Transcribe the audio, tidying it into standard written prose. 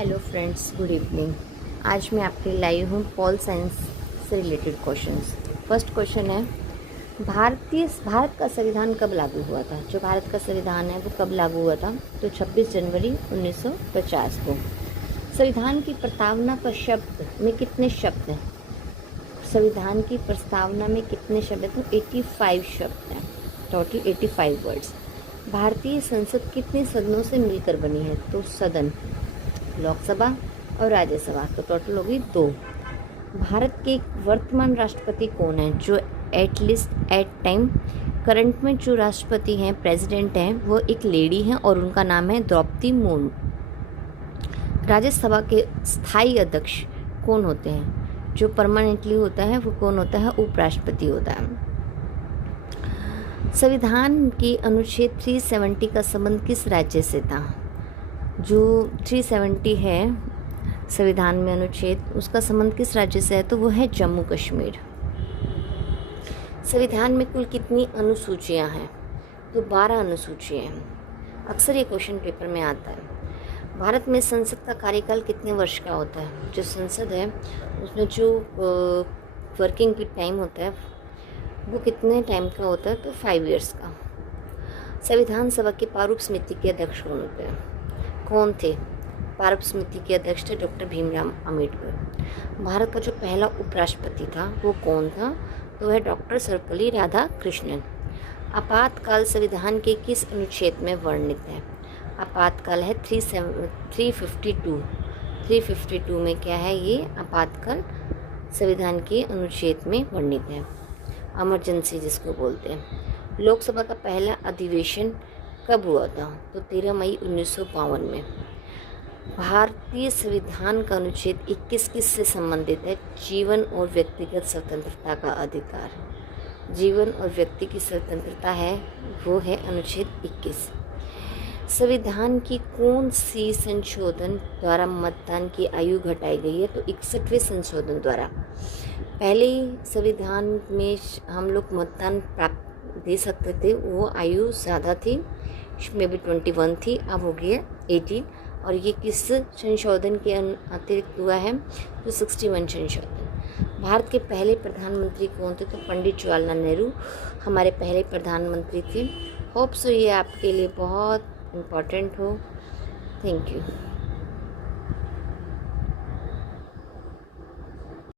Hello friends, good evening. आज मैं आपके लिए लाई हूँ पॉल साइंस से रिलेटेड क्वेश्चंस। फर्स्ट क्वेश्चन है, भारत का संविधान कब लागू हुआ था? जो भारत का संविधान है वो कब लागू हुआ था? तो 26 जनवरी 1950 को। संविधान की प्रस्तावना पर शब्द में कितने शब्द हैं? संविधान की प्रस्तावना में कितने शब्द हैं? तो 85 शब्द हैं, टोटल 85 वर्ड्स। भारतीय संसद कितने सदनों से मिलकर बनी है? तो सदन, लोकसभा और राज्यसभा, तो टोटल होगी 2। भारत के वर्तमान राष्ट्रपति कौन है? जो एटलीस्ट एट टाइम करंट में जो राष्ट्रपति हैं, प्रेसिडेंट हैं, वो एक लेडी हैं और उनका नाम है द्रौपदी मुर्मू। राज्यसभा के स्थायी अध्यक्ष कौन होते हैं? जो परमानेंटली होता है वो कौन होता है? उपराष्ट्रपति होता है। संविधान की अनुच्छेद 370 का संबंध किस राज्य से था? जो 370 है संविधान में अनुच्छेद, उसका संबंध किस राज्य से है? तो वो है जम्मू कश्मीर। संविधान में कुल कितनी अनुसूचियां हैं? तो 12 अनुसूचियां हैं। अक्सर ये क्वेश्चन पेपर में आता है। भारत में संसद का कार्यकाल कितने वर्ष का होता है? जो संसद है उसमें जो वर्किंग की टाइम होता है वो कितने टाइम का होता है? तो 5 इयर्स का। संविधान सभा के प्रारूप समिति के अध्यक्ष कौन थे? प्रारूप समिति के अध्यक्ष थे डॉक्टर भीमराव अंबेडकर। भारत का जो पहला उपराष्ट्रपति था वो कौन था? तो वह डॉक्टर सर्वपल्ली राधाकृष्णन। आपातकाल संविधान के किस अनुच्छेद में वर्णित है? आपातकाल है 352। 352 में क्या है? ये आपातकाल संविधान के अनुच्छेद में वर्णित है, इमरजेंसी जिसको बोलते हैं। लोकसभा का पहला अधिवेशन कब हुआ था? तो 13 मई 1952 में। भारतीय संविधान का अनुच्छेद 21 किससे संबंधित है? जीवन और व्यक्तिगत स्वतंत्रता का अधिकार। जीवन और व्यक्ति की स्वतंत्रता है वो है अनुच्छेद 21। संविधान की कौन सी संशोधन द्वारा मतदान की आयु घटाई गई है? तो 61वें संशोधन द्वारा। पहले संविधान में हम लोग मतदान प्राप्त दे सकते थे, वो आयु ज़्यादा थी, में भी 21 थी, अब हो गई है 18। और ये किस संशोधन के अतिरिक्त हुआ है? तो 61 संशोधन। भारत के पहले प्रधानमंत्री कौन थे? तो पंडित जवाहरलाल नेहरू हमारे पहले प्रधानमंत्री थे। होप सो ये आपके लिए बहुत इम्पोर्टेंट हो। Thank you.